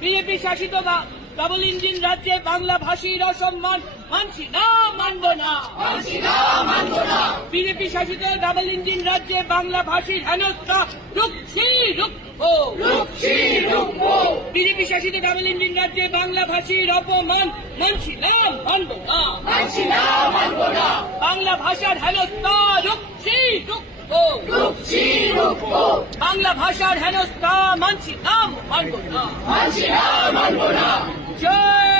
BJP শাসিত double engine রাজ্যে বাংলা ভাষীর অসম্মান মানছি না, মানব না। বিজেপি শাসিত ডাবল ইঞ্জিন রাজ্যে বাংলা ভাষীর হেনস্থা রুখছি, রুখবো। বিজেপি শাসিত ডাবল ইঞ্জিন রাজ্যে বাংলা ভাষীর অপমান মানছি না, মানব না। বাংলা ভাষার হেনস্থা রুখছি, রুখবো। বাংলা ভাষার হেনস্থা মানছি না, মানব না। জয়